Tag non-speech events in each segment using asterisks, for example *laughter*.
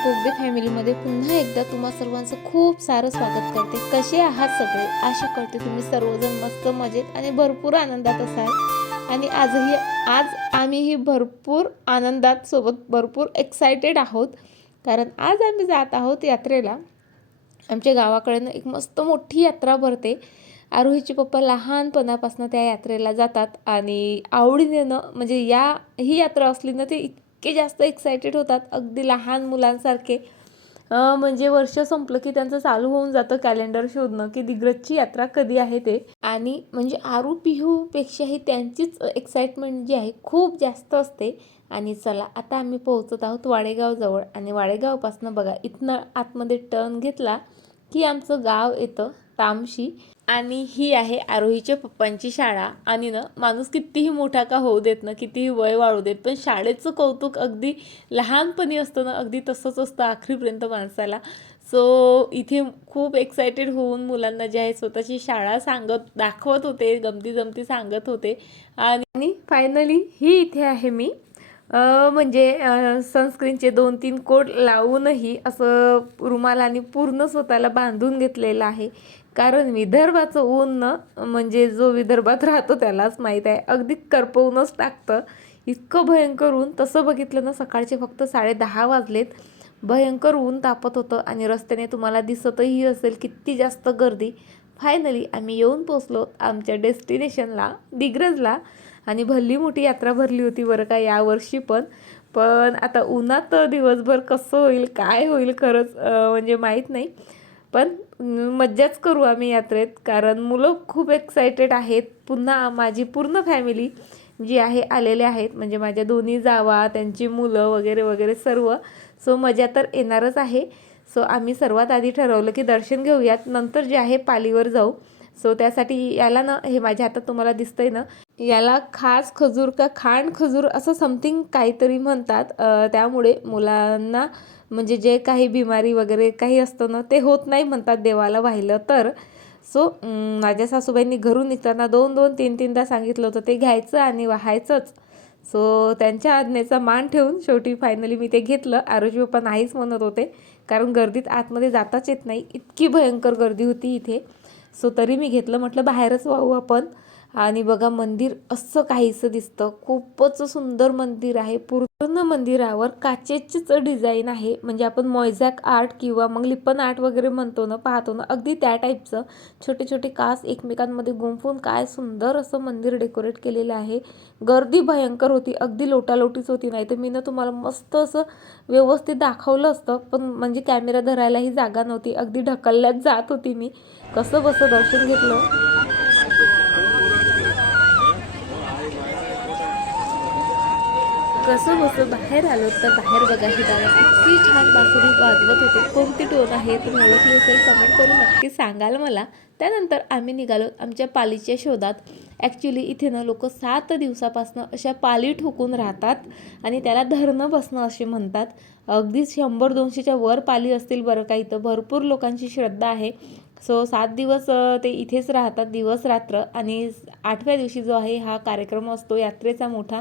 कोगदे फॅमिलीमध्ये पुन्हा एकदा तुम्हा सर्वांचं खूप सारं स्वागत करते. कसे आहात सगळे? आशा करते तुम्ही सर्वजण मस्त मजेत आणि भरपूर आनंदात असाल. आणि आजही आज आम्हीही भरपूर आनंदात सोबत भरपूर एक्सायटेड आहोत. कारण आज आम्ही जात आहोत यात्रेला. आमच्या गावाकडनं एक मस्त मोठी यात्रा भरते. आरोहीचे पप्पा लहानपणापासून त्या यात्रेला जातात आणि आवडीने म्हणजे या ही यात्रा असली ना ते इतके जास्त एक्सायटेड होतात अगदी लहान मुलांसारखे. म्हणजे वर्ष संपलं की त्यांचं चालू होऊन जातं कॅलेंडर शोधणं की दिग्रजची यात्रा कधी आहे ते. आणि म्हणजे आरू पिहूपेक्षाही त्यांचीच एक्साइटमेंट जी आहे खूप जास्त असते. आणि चला आता आम्ही पोहोचत आहोत वाडेगावजवळ आणि वाडेगावपासनं बघा इथनं आतमध्ये टर्न घेतला की आमचं गाव येतं तामशी. आणि ही आहे आरोहीच्या पप्पांची शाळा. आणि ना माणूस कितीही मोठा का होऊ देत ना कितीही वय वाढू देत पण शाळेचं कौतुक अगदी लहानपणी असतं ना अगदी तसंच असतं आखरीपर्यंत माणसाला. सो इथे खूप एक्सायटेड होऊन मुलांना जे आहे स्वतःची शाळा सांगत दाखवत होते गमती जमती सांगत होते. आणि फायनली ही इथे आहे मी. म्हणजे सनस्क्रीनचे दोन तीन कोट लावूनही असं रुमालाने पूर्ण स्वतःला बांधून घेतलेलं आहे. कारण विदर्भाचं ऊन न म्हणजे जो विदर्भात राहतो त्यालाच माहीत आहे. अगदी करपवूनच टाकतं. इतकं भयंकर ऊन तसं बघितलं ना सकाळचे फक्त साडे दहा वाजलेत. भयंकर ऊन तापत होतं आणि रस्त्याने तुम्हाला दिसतही असेल किती जास्त गर्दी. फायनली आम्ही येऊन पोचलो आमच्या डेस्टिनेशनला दिग्रजला. आणि भल्ली मोठी यात्रा भरली होती बरं का यावर्षी पण. पण आता उन्हात दिवसभर कसं होईल काय होईल खरंच म्हणजे माहीत नाही. पण मज्जाच करू आम्ही यात्रेत. कारण मुलं खूप एक्सायटेड आहेत. पुन्हा माझी पूर्ण फॅमिली जी आहे आलेले आहेत. म्हणजे माझ्या दोन्ही जावा त्यांची मुलं वगैरे वगैरे सर्व. सो मजा तर येणारच आहे. सो आम्ही सर्वात आधी ठरवलं की दर्शन घेऊयात. नंतर जे आहे पालीवर जाऊ. सो त्यासाठी याला ना हे माझ्या हातात तुम्हाला दिसतंय ना. याला खास खजूर का खांड खजूर असं समथिंग काहीतरी म्हणतात. त्यामुळे मुलांना म्हणजे जे काही बिमारी वगैरे काही असतं ना ते होत नाही म्हणतात देवाला वाहिलं तर. सो माझ्या सासूबाईंनी घरून निघताना दोन दोन तीन तीनदा सांगितलं होतं ते घ्यायचं आणि वाहायचंच. सो त्यांच्या आज्ञेचा मान ठेवून शेवटी फायनली मी ते घेतलं. आरोजी पप्पा नाहीच म्हणत होते कारण गर्दीत आतमध्ये जाताच येत नाही. इतकी भयंकर गर्दी होती इथे. सो तरी मी घेतलं. म्हटलं बाहेरच वाहू आपण. आणि बघा मंदिर असं काहीसं दिसतं. खूपच सुंदर मंदिर आहे. पूर्ण मंदिरावर काचेचीच डिझाईन आहे. म्हणजे आपण मॉयझॅक आर्ट किंवा मग लिप्पन आर्ट वगैरे म्हणतो ना पाहतो ना अगदी त्या टाईपचं छोटे छोटे कास एकमेकांमध्ये गुंफून काय सुंदर असं मंदिर डेकोरेट केलेलं आहे. गर्दी भयंकर होती. अगदी लोटालोटीच होती. नाही तर मी ना तुम्हाला मस्त असं व्यवस्थित दाखवलं असतं. पण म्हणजे कॅमेरा धरायलाही जागा नव्हती. अगदी ढकलल्यात जात होती मी. कसं बसं दर्शन घेतलं. कसं बसं बाहेर आलो तर बाहेर बघा ही दादा इतकी छान बासुरी वाजवत होते. कोणती टोन आहे तुम्ही ओळखली असेल कमेंट करून नक्की सांगाल मला. त्यानंतर आम्ही निघालो आमच्या पालीच्या शोधात. ॲक्च्युली इथे ना लोक सात दिवसापासनं अशा पाली ठोकून राहतात आणि त्याला धरणं बसणं असे म्हणतात. अगदी शंभर दोनशेच्या वर पाली असतील बरं का इथं. भरपूर लोकांची श्रद्धा आहे. सो सात दिवस ते इथेच राहतात दिवस रात्र. आणि आठव्या दिवशी जो आहे हा कार्यक्रम असतो यात्रेचा मोठा.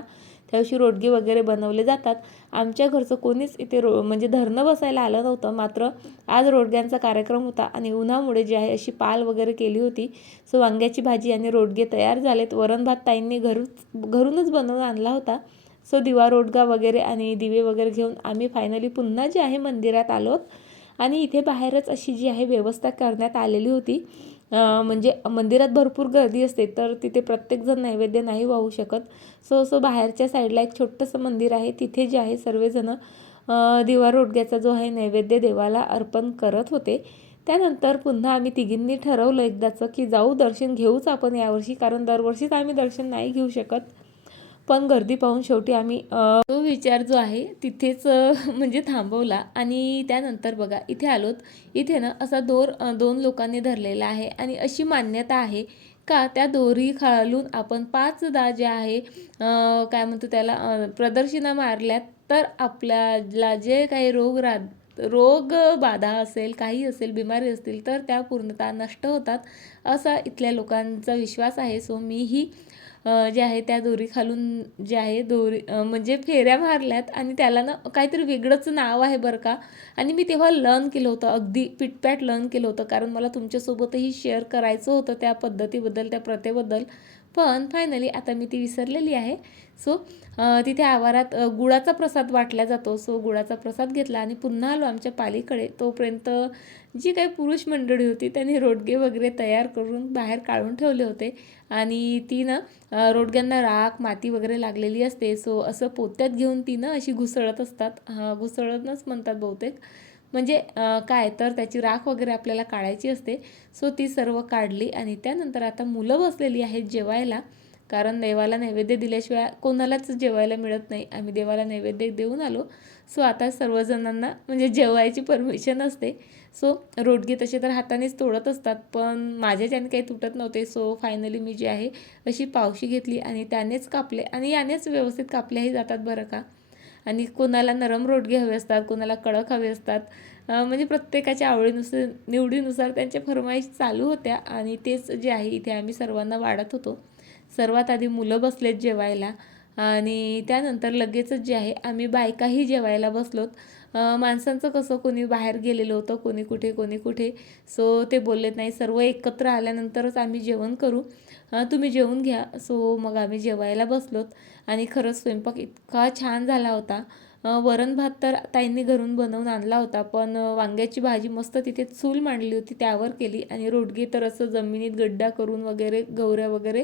त्याविषयी रोडगे वगैरे बनवले जातात. आमच्या घरचं कोणीच इथे रो म्हणजे धरणं बसायला आलं नव्हतं. मात्र आज रोडग्यांचा कार्यक्रम होता आणि उन्हामुळे जी आहे अशी पाल वगैरे केली होती. सो वांग्याची भाजी आणि रोडगे तयार झालेत. वरण भात ताईंनी घरूच घरूनच बनवून आणला होता. सो दिवा रोडगा वगैरे आणि दिवे वगैरे घेऊन आम्ही फायनली पुन्हा जे आहे मंदिरात आलोत. आणि इथे बाहेरच अशी जी आहे व्यवस्था करण्यात आलेली होती. म्हणजे मंदिरात भरपूर गर्दी असते तर तिथे प्रत्येकजण नैवेद्य नाही वाहू शकत. सो सो बाहेरच्या साईडला एक छोटंसं मंदिर आहे तिथे जे आहे सर्वजणं दिवा रोडग्याचा जो आहे नैवेद्य देवाला अर्पण करत होते. त्यानंतर पुन्हा आम्ही तिघींनी ठरवलं एकदाचं की जाऊ दर्शन घेऊच आपण यावर्षी कारण दरवर्षीच आम्ही दर्शन नाही घेऊ शकत. पण गर्दी पाहून शेवटी आम्ही तो विचार जो आहे तिथेच *laughs* म्हणजे थांबवला. आणि त्यानंतर बघा इथे आलोत. इथे ना असा दोर दोन लोकांनी धरलेला आहे. आणि अशी मान्यता आहे का त्या दोरी खालून आपण पाचदा जे आहे काय म्हणतो त्याला प्रदर्शिना प्रदर्शना मारल्यात तर आपल्याला जे काही रोग रा रोग बाधा असेल काही असेल बिमारी असतील तर त्या पूर्णतः नष्ट होतात असा इथल्या लोकांचा विश्वास आहे. सो मीही जे आहे त्या दोरी खालून जे आहे दोरी म्हणजे फेऱ्या मारल्यात आणि त्याला ना काहीतरी वेगळंच नाव आहे बरं का. आणि मी तेव्हा लर्न केलं होतं अगदी पिटपॅट लर्न केलं होतं. कारण मला तुमच्यासोबतही शेअर करायचं होतं त्या पद्धतीबद्दल त्या प्रथेबद्दल. पण फायनली आता मी ती विसरलेली आहे. सो तिथे आवारात गुळाचा प्रसाद वाटला जातो. सो गुळाचा प्रसाद घेतला आणि पुन्हा आलो आमच्या पालीकडे. तोपर्यंत जी काही पुरुष मंडळी होती त्यांनी रोडगे वगैरे तयार करून बाहेर काढून ठेवले होते. आणि ती ना रोडग्यांना राख माती वगैरे लागलेली असते. सो असं पोत्यात घेऊन ती ना अशी घुसळत असतात. घुसळतच म्हणतात बहुतेक. म्हणजे काय तर त्याची राख वगैरे आपल्याला काढायची असते. सो ती सर्व काढली आणि त्यानंतर आता मुलं बसलेली आहेत जेवायला. कारण देवाला नैवेद्य दिल्याशिवाय कोणालाच जेवायला मिळत नाही. आम्ही देवाला नैवेद्य देऊन आलो. सो आता सर्वजणांना म्हणजे जेवायची परमिशन असते. सो रोडगे तसे तर हातानेच तोडत असतात. पण माझ्याच्याने काही तुटत नव्हते. सो फायनली मी जी आहे अशी पावशी घेतली आणि त्यानेच कापले. आणि यानेच व्यवस्थित कापल्याही जातात बरं का. आणि कोणाला नरम रोडगे हवे असतात कोणाला कडक हवे असतात. म्हणजे प्रत्येकाच्या आवडीनुसार निवडीनुसार त्यांच्या फरमाईश चालू होत्या आणि तेच जे आहे इथे आम्ही सर्वांना वाढत होतो. सर्वात आधी मुलं बसलेत जेवायला आणि त्यानंतर लगेचच जे आहे आम्ही बायकाही जेवायला बसलोत. माणसांचं कसं कोणी बाहेर गेलेलं होतं कोणी कुठे कोणी कुठे. सो ते बोललेत नाही सर्व एकत्र आल्यानंतरच आम्ही जेवण करू. हां तुम्ही जेवून घ्या. सो मग आम्ही जेवायला बसलोत आणि खरंच स्वयंपाक इतका छान झाला होता. वरण भात तर ताईंनी घरून बनवून आणला होता पण वांग्याची भाजी मस्त तिथे चूल मांडली होती त्यावर केली आणि रोडगे तर असं जमिनीत गड्डा करून वगैरे गौऱ्या वगैरे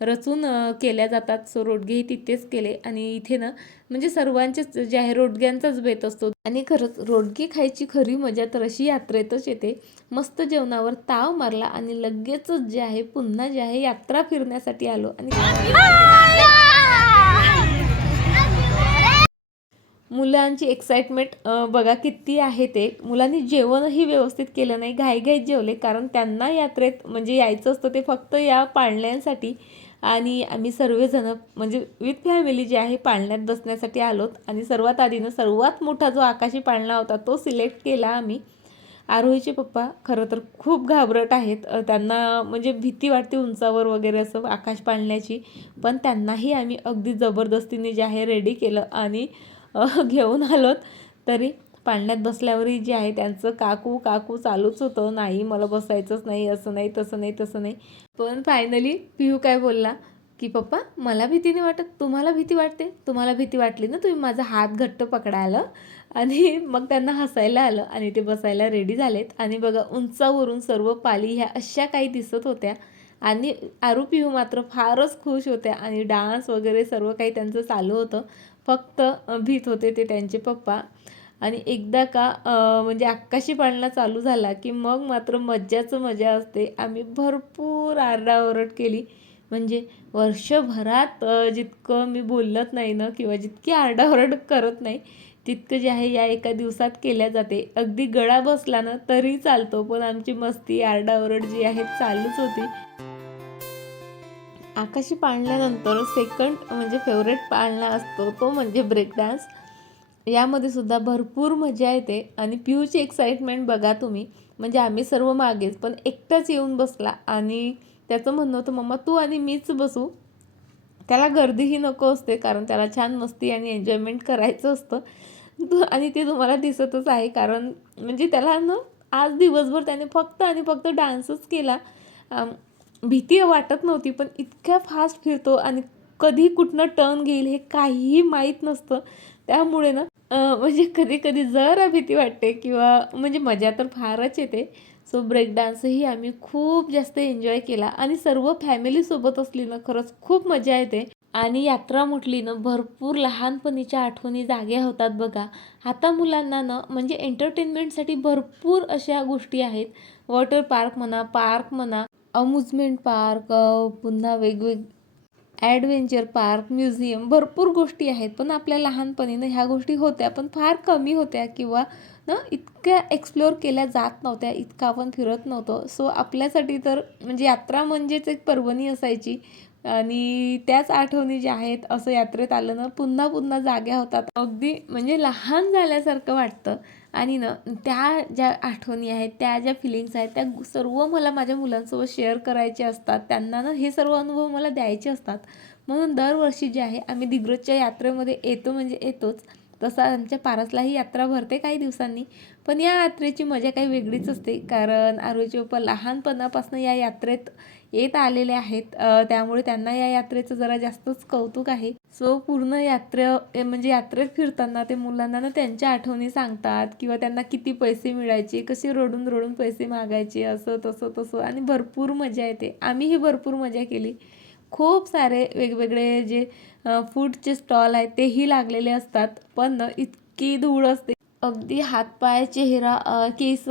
रचून केल्या जातात. सो रोडगेही तिथेच केले आणि इथे ना म्हणजे सर्वांचेच जे आहे रोडग्यांचाच बेत असतो. आणि खरंच रोडगे खायची खरी मजा तर अशी यात्रेतच येते. मस्त जेवणावर ताव मारला आणि लगेचच जे आहे पुन्हा जे आहे यात्रा फिरण्यासाठी आलो आणि मुलांची एक्साइटमेंट बघा किती आहे ते. मुलांनी जेवणही व्यवस्थित केलं नाही घाईघाईत जेवले. कारण त्यांना यात्रेत म्हणजे यायचं असतं ते फक्त या पाळण्यांसाठी. आणि आम्ही सर्वजण म्हणजे विथ फॅमिली जे आहे पाळण्यात बसण्यासाठी आलोत. आणि सर्वात आधीनं सर्वात मोठा जो आकाशी पाळणा होता तो सिलेक्ट केला आम्ही. आरोहीचे पप्पा खरं तर खूप घाबरट आहेत. त्यांना म्हणजे भीती वाटते उंचावर वगैरे असं आकाश पाळण्याची. पण त्यांनाही आम्ही अगदी जबरदस्तीने जे आहे रेडी केलं आणि *laughs* घेऊन आलोत. तरी पाळण्यात बसल्यावरही जे आहे त्यांचं काकू काकू चालूच होतं. नाही मला बसायचंच नाही असं नाही तसं नाही तसं नाही. पण फायनली पिहू काय बोलला? की पप्पा मला भीती नाही वाटत. तुम्हाला भीती वाटते? तुम्हाला भीती वाटली ना तुम्ही माझा हात घट्ट पकडायला? आणि मग त्यांना हसायला आलं आणि ते बसायला रेडी झालेत. आणि बघा उंचावरून सर्व पाली ह्या अशा काही दिसत होत्या. आणि आरू पिहू मात्र फारच खुश होत्या आणि डान्स वगैरे सर्व काही त्यांचं चालू होतं. फक्त भीत होते ते त्यांचे पप्पा. आणि एकदा का म्हणजे आकाशी पाळणा चालू झाला की मग मात्र मज्जाच मजा असते. आम्ही भरपूर आरडाओरड केली. म्हणजे वर्षभरात जितकं मी बोलत नाही ना किंवा जितकी आरडाओरड करत नाही तितकं जे आहे या एका दिवसात केल्या जाते. अगदी गळा बसला ना तरी चालतो पण आमची मस्ती आरडाओरड जी आहे चालूच होती. आकाशी पाळण्यानंतर सेकंड म्हणजे फेवरेट पाळणा असतो तो म्हणजे ब्रेक डान्स यामध्ये सुद्धा भरपूर मजा येते आणि पिऊची एक्साइटमेंट बघा तुम्ही. म्हणजे आम्ही सर्व मागेच पण एकटाच येऊन बसला आणि त्याचं म्हणणं होतं मम्मा तू आणि मीच बसू. त्याला गर्दीही नको असते कारण त्याला छान मस्ती आणि एन्जॉयमेंट करायचं असतं. आणि ते तुम्हाला दिसतच आहे कारण म्हणजे त्याला ना आज दिवसभर त्याने फक्त आणि फक्त डान्सच केला. भीती वाटत नव्हती पण इतक्या फास्ट फिरतो आणि कधी कुठनं टर्न घेईल हे काहीही माहीत नसतं. त्यामुळे ना म्हणजे कधी कधी जरा भीती वाटते किंवा म्हणजे मजा तर फारच येते. सो ब्रेक डान्सही आम्ही खूप जास्त एन्जॉय केला. आणि सर्व फॅमिलीसोबत असली ना खरंच खूप मजा येते. आणि यात्रा म्हटली ना भरपूर लहानपणीच्या आठवणी जाग्या होतात बघा. आता मुलांना ना म्हणजे एंटरटेनमेंटसाठी भरपूर अशा गोष्टी आहेत. वॉटर पार्क म्हणा पार्क म्हणा अम्युजमेंट पार्क पुन्हा वेगवेग ॲडव्हेंचर पार्क म्युझियम भरपूर गोष्टी आहेत. पण आपल्या लहानपणी ना ह्या गोष्टी होत्या पण फार कमी होत्या किंवा ना इतक्या एक्सप्लोअर केल्या जात नव्हत्या इतकं आपण फिरत नव्हतो. सो आपल्यासाठी तर म्हणजे यात्रा म्हणजेच एक पर्वणी असायची. आणि त्याच आठवणी ज्या आहेत असं यात्रेत आलं ना पुन्हा पुन्हा जाग्या होतात. अगदी म्हणजे लहान झाल्यासारखं वाटतं. आणि ना त्या ज्या आठवणी आहेत त्या ज्या फिलिंग्स आहेत त्या सर्व मला माझ्या मुलांसोबत शेअर करायचे असतात. त्यांना ना हे सर्व अनुभव मला द्यायचे असतात. म्हणून दरवर्षी जे आहे आम्ही दिग्रजच्या यात्रेमध्ये येतो म्हणजे येतोच. तसं आमच्या पारसलाही यात्रा भरते काही दिवसांनी. पण या यात्रेची मजा काही वेगळीच असते. कारण आरोजी पप्पा लहानपणापासून या यात्रेत येत आलेले आहेत. त्यामुळे त्यांना या यात्रेचं जरा जास्तच कौतुक आहे. सो पूर्ण यात्रे म्हणजे यात्रेत फिरताना ते मुलांना ना त्यांच्या आठवणी सांगतात किंवा त्यांना किती पैसे मिळायचे कसे रडून रडून पैसे मागायचे असं तसं तसं. आणि भरपूर मजा येते. आम्हीही भरपूर मजा केली. खूप सारे वेगवेगळे जे फूडचे स्टॉल आहेत तेही लागलेले असतात. पण इतकी धूळ असते. अगदी हातपाय चेहरा केस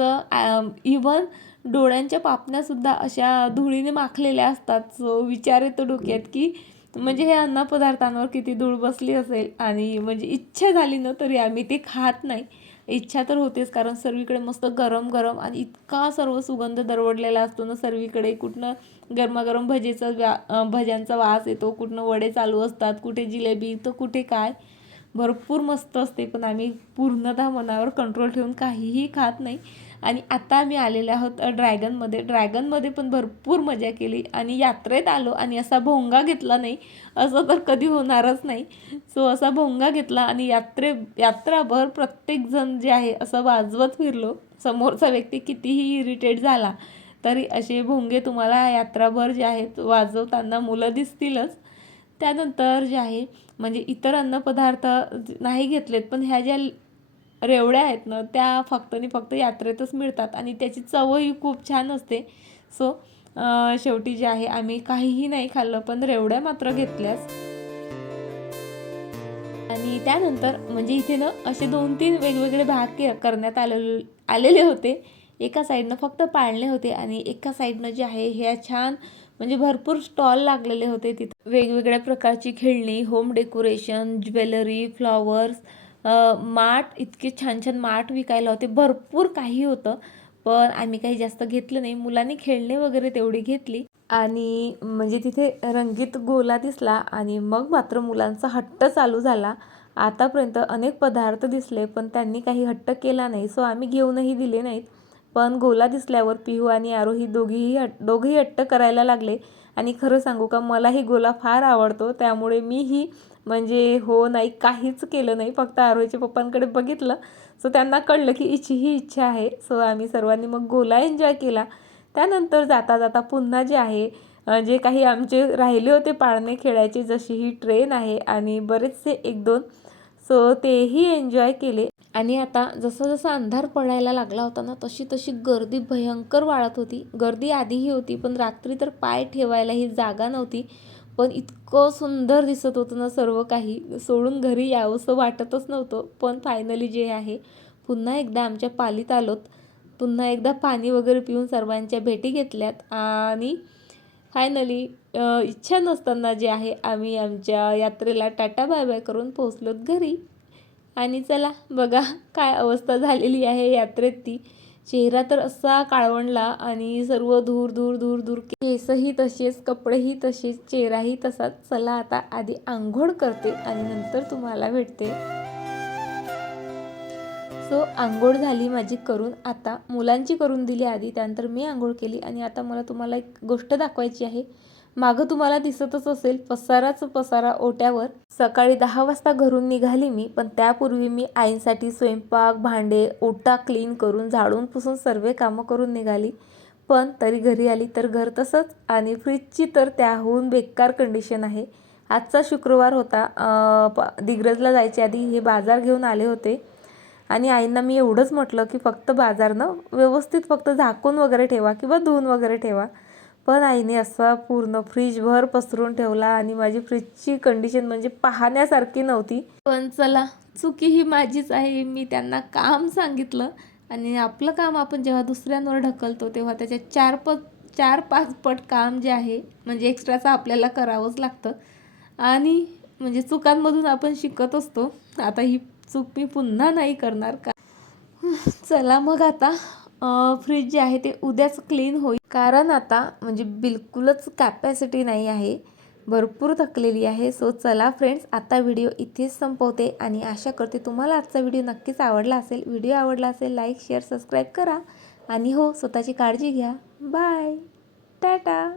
इवन डोळ्यांच्या पापण्यासुद्धा अशा धुळीने माखलेल्या असतात. सो विचार येतो डोक्यात की म्हणजे हे अन्नपदार्थांवर किती धूळ बसली असेल आणि म्हणजे इच्छा झाली ना तरी आम्ही ते खात नाही. इच्छा तर होतेच कारण सर्वीकडे मस्त गरम गरम आणि इतका सर्व सुगंध दरवडलेला असतो ना सर्वीकडे. कुठनं गरमागरम भजेचा व्या भज्यांचा वास येतो कुठनं वडे चालू असतात कुठे जिलेबी तर कुठे काय. भरपूर मस्त असते पण आम्ही पूर्णतः मनावर कंट्रोल ठेवून काहीही खात नाही. आणि आता आम्ही आलेले आहोत ड्रॅगनमध्ये. ड्रॅगनमध्ये पण भरपूर मजा केली आणि यात्रेत आलो आणि असा भोंगा घेतला नाही असं तर कधी होणारच नाही. सो असा भोंगा घेतला आणि यात्रे यात्राभर प्रत्येकजण जे आहे असं वाजवत फिरलो. समोरचा व्यक्ती कितीही इरिटेट झाला तरी असे भोंगे तुम्हाला यात्राभर जे आहेत वाजवताना मुलं दिसतीलच. त्यानंतर जे आहे म्हणजे इतर अन्नपदार्थ नाही घेतलेत पण ह्या ज्या रेवड्या आहेत ना त्या फक्त आणि फक्त यात्रेतच मिळतात आणि त्याची चवही खूप छान असते. सो शेवटी जे आहे आम्ही काहीही नाही खाल्लं पण रेवड्या मात्र घेतल्याच आणि त्यानंतर म्हणजे इथे ना असे दोन तीन वेगवेगळे भाग के करण्यात आलेले आलेले होते. एका साईडनं फक्त पाळणे होते आणि एका साईडनं जे आहे ह्या छान म्हणजे भरपूर स्टॉल लागलेले होते तिथे. वेगवेगळ्या प्रकारची खेळणी होम डेकोरेशन ज्वेलरी फ्लॉवर्स माठ इतके छान छान माठ विकायला होते. भरपूर काही होतं पण आम्ही काही जास्त घेतलं नाही. मुलांनी खेळणे वगैरे तेवढी घेतली. आणि म्हणजे तिथे रंगीत गोला दिसला आणि मग मात्र मुलांचा हट्ट चालू झाला. आतापर्यंत अनेक पदार्थ दिसले पण त्यांनी काही हट्ट केला नाही. सो आम्ही घेऊनही दिले नाहीत. पण गोला दिसल्यावर पिहू आणि आरोही दोघीही हट दोघेही हट्ट करायला लागले. आणि खरं सांगू का मलाही गोला फार आवडतो. त्यामुळे मीही म्हणजे हो नाही काहीच केलं नाही. फक्त आरोहीच्या पप्पांकडे बघितलं. सो त्यांना कळलं की हिची ही इच्छा आहे. सो आम्ही सर्वांनी मग गोला एन्जॉय केला. त्यानंतर जाता जाता पुन्हा जे आहे जे काही आमचे राहिले होते पाळणे खेळायचे जशी ही ट्रेन आहे आणि बरेचसे एक दोन सो तेही एन्जॉय केले. आणि आता जसं जसं अंधार पडायला लागला होता ना तशी तशी गर्दी भयंकर वाढत होती. गर्दी आधीही होती पण रात्री तर पाय ठेवायलाही जागा नव्हती. पण इतकं सुंदर दिसत होतं ना सर्व काही. सोडून घरी यावंसं वाटतच नव्हतं. पण फायनली जे आहे पुन्हा एकदा आमच्या पालीत आलोत. पुन्हा एकदा पाणी वगैरे पिऊन सर्वांच्या भेटी घेतल्यात. आणि फायनली इच्छा नसताना जे आहे आम्ही आमच्या यात्रेला टाटा बाय बाय करून पोहोचलोत घरी. आणि चला बघा काय अवस्था झालेली आहे यात्रेत ती. चेहरा तर असा काळवंडला आणि सर्व धूर दूर दूर दूर केसही तसेच कपडेही तसेच चेहराही तसाच. चला आता आधी आंघोळ करते आणि नंतर तुम्हाला भेटते. सो आंघोळ झाली माझी करून. आता मुलांची करून दिली आधी त्यानंतर मी आंघोळ केली. आणि आता मला तुम्हाला एक गोष्ट दाखवायची आहे. मागं तुम्हाला दिसतच असेल पसाराच पसारा ओट्यावर. सकाळी दहा वाजता घरून निघाली मी पण त्यापूर्वी मी आईंसाठी स्वयंपाक भांडे ओटा क्लीन करून झाडून पुसून सर्व कामं करून निघाली. पण तरी घरी आली तर घर तसंच आणि फ्रीजची तर त्याहून बेकार कंडिशन आहे. आजचा शुक्रवार होता. दिग्रजला जायच्या आधी हे बाजार घेऊन आले होते. आणि आईंना मी एवढंच म्हटलं की फक्त बाजारनं व्यवस्थित फक्त झाकून वगैरे ठेवा किंवा धुवून वगैरे ठेवा. पण आईने असा पूर्ण फ्रीजभर पसरून ठेवला आणि माझी फ्रीजची कंडिशन म्हणजे पाहण्यासारखी नव्हती. पण चला चुकी ही माझीच आहे मी त्यांना काम सांगितलं आणि आपलं काम आपण जेव्हा दुसऱ्यांवर ढकलतो तेव्हा त्याच्या चार पट चार पाच पट काम जे आहे म्हणजे एक्स्ट्राचं आपल्याला करावंच लागतं. आणि म्हणजे चुकांमधून आपण शिकत असतो. आता ही चूक मी पुन्हा नाही करणार का? चला मग आता फ्रीज जे आहे ते उद्याच क्लीन होईल. कारण आता म्हणजे बिलकुलच कॅपॅसिटी नाही आहे. भरपूर थकलेली आहे. सो चला फ्रेंड्स आता व्हिडिओ इथेच संपवते आणि आशा करते तुम्हाला आजचा व्हिडिओ नक्कीच आवडला असेल. व्हिडिओ आवडला असेल लाईक शेअर सबस्क्राईब करा. आणि हो स्वतःची काळजी घ्या. बाय टाटा